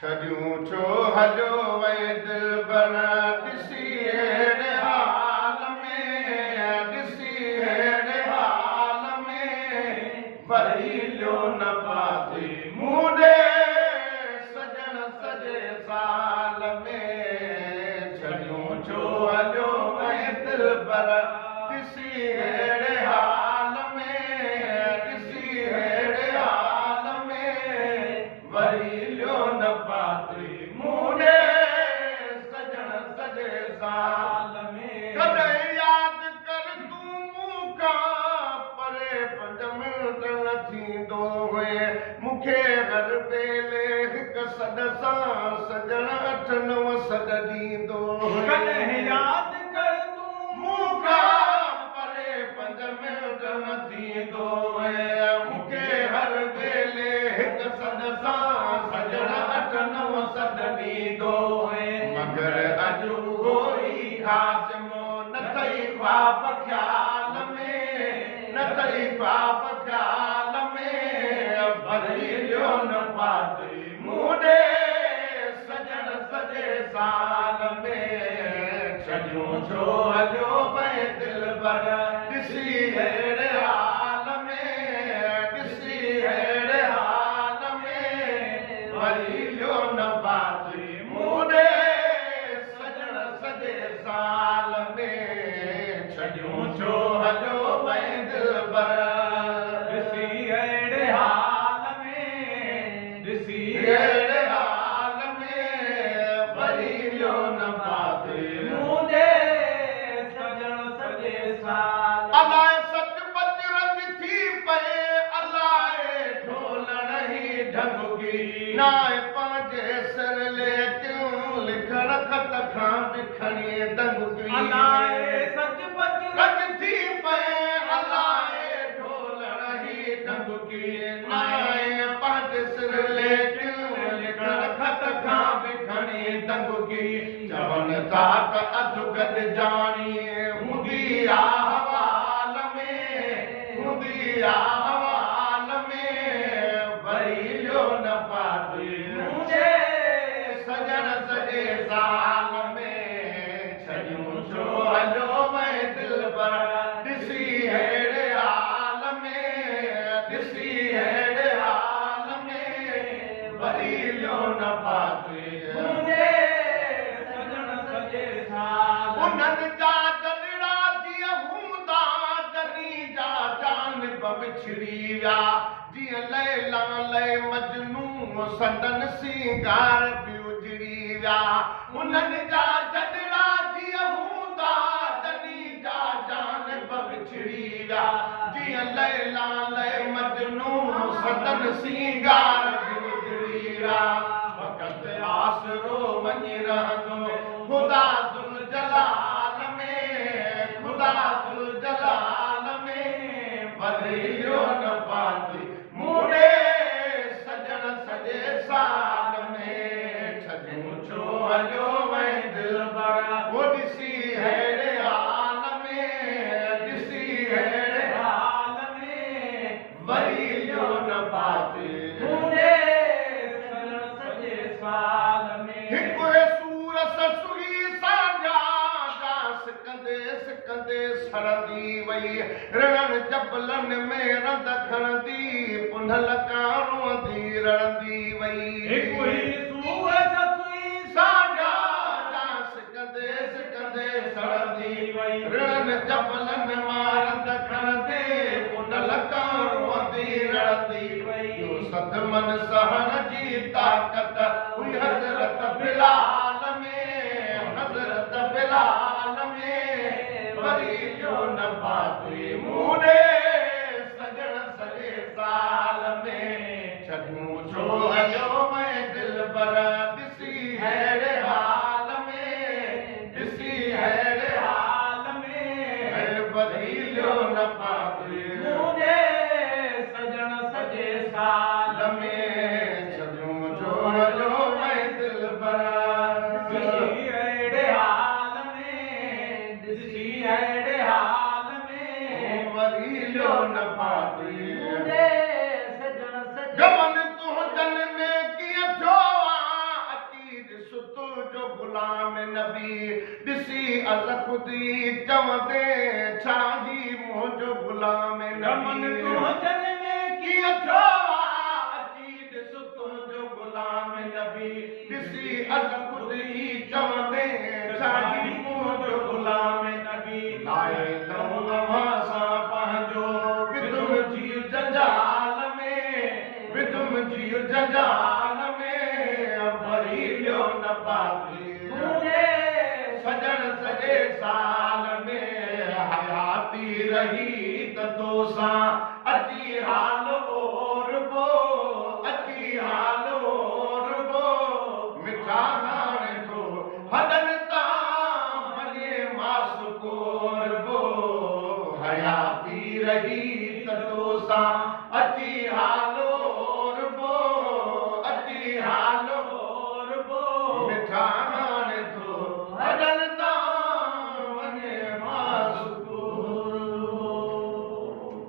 छॾियूं छो हलियो वए दिलबर ॾिसी अहिड़े हाल में, ॾिसी अहिड़े हाल में वरी लियो न पाती मूं ॾे सजण सॼे साल में। छॾियूं छो हलियो वए दिलबर ॾिसी अहिड़े हाल में, ॾिसी अहिड़े हाल में वरी लियो न पाती मूं ॾे सजण सॼे साल में। कॾहिं यादि कर तूं मूं खां परे 5 मिंट न थींदो हुए मूंखे हर वेले हिकु सॾ सां सजण 8-9 सॾ ॾींदो हुए। कॾहिं यादि कर तूं मूं खां परे 5 मिंट न थींदो हुए मूंखे हर वेले हिकु सॾ सां सजण 8-9 सॾ ॾींदो हुए। मगर अॼु उहो ई ख़ातिमो न अथई ख्वाब ख़्याल में, न अथई ख्वाब ख़्याल में वरी लियो न पाती मूं ॾे सजण सॼे साल में। छॾियूं छो हलियो वए दिलबर ॾिसी अहिड़े हाल में, ॾिसी अहिड़े हाल में वरी लियो न पाती मूं ॾे सजण सॼे साल में। छॾियूं छो हलियो वए दिलबर ॾिसी अहिड़े हाल में, ॾिसी अहिड़े हाल में वरी लियो न पाती मूं ॾे सजण सॼे साल। अलाए सच बच रंज थी पए, अलाए ढोलण ई ढंगुकी नाए पंहिंजे सिरले क्यों लिखण खत खां बि खणी दंगुकी। अलाए सच बच रंज थी पए, अलाए ढोलण ई ढंगुकी नाए पंहिंजे सिरले क्यों लिखण खत खां बि खणी दंगुकी। चवनि था त अधु गॾिजाणी हूंदी आ हवाल में, हूंदी आ हवाल में वरी लियो न पाती मूं ॾे सजण सॼे साल में। छॾियूं छो हलियो वए दिलबर ॾिसी अहिड़े हाल में, ॾिसी अहिड़े हाल में वरी लियो न पाती मूं ॾे सजण सॼे साल। उन्हनि जा जॾड़ा जीअं हूंदा जॾहिं जा जानब विछड़ी विया जीअं लैला लय मजनू संदन सिंगार बि उजड़ी विया। उन्हनि जा जॾड़ा जीअं हूंदा जॾहिं जा जानब विछड़ी विया जीअं लैला लय मजनू संदन सिंगार बि उजड़ी विया। वक़्त आसरो वञी रहंदो ख़ुदा जुल जलाल में, ख़ुदा जुल जलाल में वरी लियो न पाती मूं ॾे सजण सॼे साल में। छॾियूं छो हलियो वए दिलबर वो ॾिसी अहिड़े हाल में, ॾिसी अहिड़े हाल में वरी लियो न पाती मूं ॾे सजण सॼे साल में। हिकु सूर ससुई सां सिकंदे सिकंदे सड़ंदी वई रणनि जबलनि में रंध खणंदी पुनल कारोंदी रड़ंदी वई। हिकु ई सूर ससुई सां सिकंदे सिकंदे सड़ंदी वई रणनि जबलनि मां रंध खणंदे पुनल कारोंदी रड़ंदी वई। इहो सदमन सहण जी ताक़त हुई हज़रत बिलाल में, हज़रत बिलाल में वरी लियो न पाती मूं ॾे सजण सॼे साल में। छॾियूं छो हलियो वए दिलबर ॾिसी अहिड़े हाल में, ॾिसी अहिड़े हाल में वरी लियो न पाती मूं ॾे सजण सॼे साल में। छॾियूं छो हलियो वए दिलबर ॾिसी अहिड़े हाल में, ॾिसी अहिड़े हाल में अस खुदी चवंदे छाही मुंहिंजो गुलाम रमन नबी तुंहिंजन में कीअं थियो आहे अची ॾिस तुंहिंजो गुलाम नबी ॾिसी अस खुदी चवंदे छाही मुंहिंजो गुलाम नबी लाए लहू अव्हां सां पंहिंजो विधुम जी जंजाल में विधुम जी जंजाल में भरी वियो न पापी मुंहिंजे सजण सॼे साल में हयाती रही त तोसां